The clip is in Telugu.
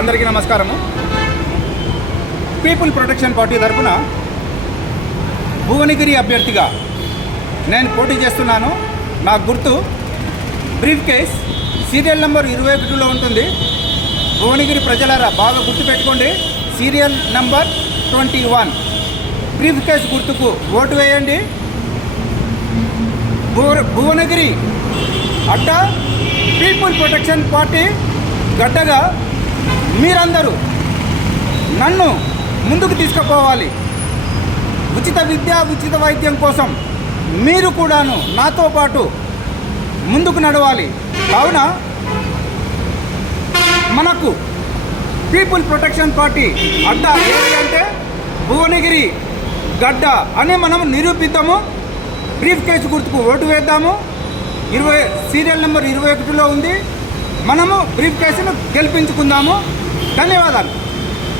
అందరికీ నమస్కారము. పీపుల్ ప్రొటెక్షన్ పార్టీ తరఫున భువనగిరి అభ్యర్థిగా నేను పోటీ చేస్తున్నాను. నా గుర్తు బ్రీఫ్ కేస్, సీరియల్ నెంబర్ 21లో ఉంటుంది. భువనగిరి ప్రజలారా బాగా గుర్తుపెట్టుకోండి. సీరియల్ నెంబర్ 21 బ్రీఫ్ కేస్ గుర్తుకు ఓటు వేయండి. భువనగిరి అడ్డా పీపుల్ ప్రొటెక్షన్ పార్టీ గడ్డగా మీరందరూ నన్ను ముందుకు తీసుకుపోవాలి. ఉచిత విద్య, ఉచిత వైద్యం కోసం మీరు కూడాను నాతో పాటు ముందుకు నడవాలి. కావున మనకు పీపుల్ ప్రొటెక్షన్ పార్టీ అడ్డా ఏది అంటే భువనగిరి గడ్డ అని మనం నిరూపిద్దాము. బ్రీఫ్ కేసు గుర్తుకు ఓటు వేద్దాము. సీరియల్ నెంబర్ 21లో ఉంది. మనము బ్రీఫ్ కేసును గెలిపించుకుందాము. ధన్యవాదాలు.